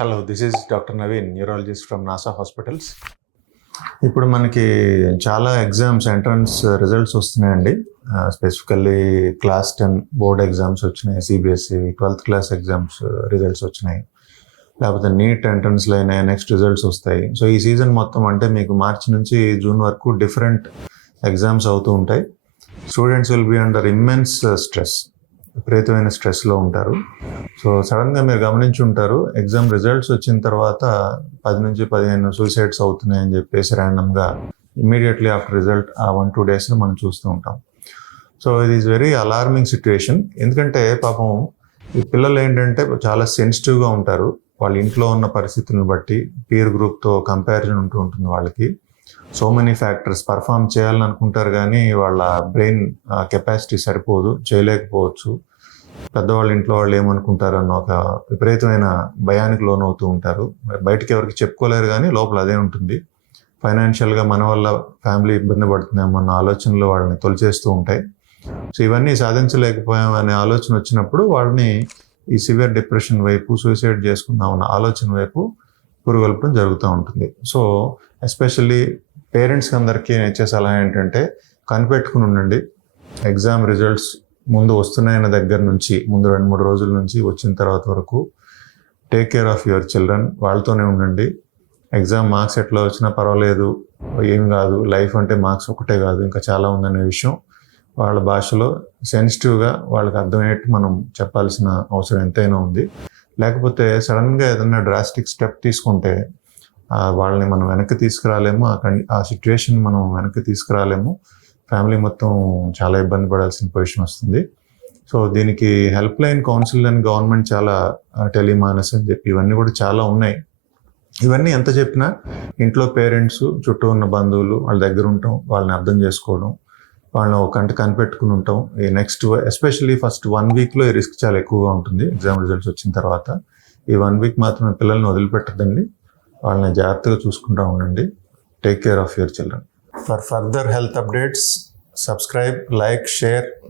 Hello, this is doctor Naveen, neurologist from NASA hospitals. ఇప్పుడు మనకి చాలా ఎగ్జామ్స్ ఎంట్రన్స్ రిజల్ట్స్ వస్తున్నాయండి. స్పెసిఫికల్లీ క్లాస్ 10 బోర్డ్ ఎగ్జామ్స్ వచ్చినాయి, CBSE 12th class exams results వచ్చినాయి, లేకపోతే నీట్ ఎంట్రన్స్లో అయినా నెక్స్ట్ రిజల్ట్స్ వస్తాయి. సో ఈ సీజన్ మొత్తం అంటే మీకు మార్చి నుంచి జూన్ వరకు డిఫరెంట్ ఎగ్జామ్స్ అవుతూ ఉంటాయి. Students will be under immense stress, విపరీతమైన స్ట్రెస్లో ఉంటారు. సో సడన్గా మీరు గమనించి ఉంటారు, ఎగ్జామ్ రిజల్ట్స్ వచ్చిన తర్వాత 10 నుంచి 15 సూసైడ్స్ అవుతున్నాయని చెప్పేసి ర్యాండమ్గా ఇమ్మీడియట్లీ ఆఫ్టర్ రిజల్ట్ ఆ 1-2 డేస్లో మనం చూస్తూ ఉంటాం. సో ఇది ఈజ్ వెరీ అలార్మింగ్ సిచ్యువేషన్. ఎందుకంటే పాపం ఈ పిల్లలు ఏంటంటే చాలా సెన్సిటివ్గా ఉంటారు. వాళ్ళ ఇంట్లో ఉన్న పరిస్థితులను బట్టి పీర్ గ్రూప్తో కంపారిజన్ ఉంటూ ఉంటుంది వాళ్ళకి. సో మెనీ ఫ్యాక్టర్స్ పర్ఫామ్ చేయాలని అనుకుంటారు, కానీ వాళ్ళ బ్రెయిన్ కెపాసిటీ సరిపోదు, చేయలేకపోవచ్చు. పెద్దవాళ్ళ ఇంట్లో వాళ్ళు ఏమనుకుంటారు అన్న ఒక విపరీతమైన భయానికి లోనవుతూ ఉంటారు. బయటకి ఎవరికి చెప్పుకోలేరు, కానీ లోపల అదే ఉంటుంది. ఫైనాన్షియల్గా మన వల్ల ఫ్యామిలీ ఇబ్బంది పడుతుందేమో అన్న ఆలోచనలు వాళ్ళని తొలిచేస్తూ ఉంటాయి. సో ఇవన్నీ సాధించలేకపోయాం అనే ఆలోచన వచ్చినప్పుడు వాళ్ళని ఈ సివియర్ డిప్రెషన్ వైపు, సూసైడ్ చేసుకుందాం అన్న ఆలోచన వైపు పురుగొల్పడం జరుగుతూ ఉంటుంది. సో ఎస్పెషల్లీ పేరెంట్స్కి అందరికీ నేను ఇచ్చే సలహా ఏంటంటే, కనిపెట్టుకుని ఉండండి. ఎగ్జామ్ రిజల్ట్స్ ముందు వస్తున్నాయన్న దగ్గర నుంచి, ముందు 2-3 రోజుల నుంచి వచ్చిన తర్వాత వరకు take care of your children. వాళ్ళతోనే ఉండండి. ఎగ్జామ్ మార్క్స్ ఎట్లా వచ్చినా పర్వాలేదు, ఏం కాదు, లైఫ్ అంటే మార్క్స్ ఒకటే కాదు, ఇంకా చాలా ఉందనే విషయం వాళ్ళ భాషలో సెన్సిటివ్గా వాళ్ళకి అర్థమయ్యేట్టు మనం చెప్పాల్సిన అవసరం ఎంతైనా ఉంది. లేకపోతే సడన్గా ఏదైనా డ్రాస్టిక్ స్టెప్ తీసుకుంటే వాళ్ళని మనం వెనక్కి తీసుకురాలేము, ఆ సిచ్యువేషన్ మనం వెనక్కి తీసుకురాలేము. ఫ్యామిలీ మొత్తం చాలా ఇబ్బంది పడాల్సిన పొజిషన్ వస్తుంది. సో దీనికి హెల్ప్ లైన్, కౌన్సిల్ అని గవర్నమెంట్ చాలా, టెలిమానస్ అని చెప్పి ఇవన్నీ కూడా చాలా ఉన్నాయి. ఇవన్నీ ఎంత చెప్పినా ఇంట్లో పేరెంట్స్, చుట్టూ ఉన్న బంధువులు వాళ్ళ దగ్గర ఉంటాం, వాళ్ళని అర్థం చేసుకోవడం, వాళ్ళని ఒక కంట కనిపెట్టుకుని ఉంటాం. ఈ నెక్స్ట్ ఎస్పెషల్లీ ఫస్ట్ 1 వీక్లో ఈ రిస్క్ చాలా ఎక్కువగా ఉంటుంది. ఎగ్జామ్ రిజల్ట్స్ వచ్చిన తర్వాత ఈ 1 వీక్ మాత్రమే పిల్లల్ని వదిలిపెట్టదండి. వాళ్ళని జాగ్రత్తగా చూసుకుంటూ ఉండండి. Take care of your children. For further health updates, subscribe, like, share.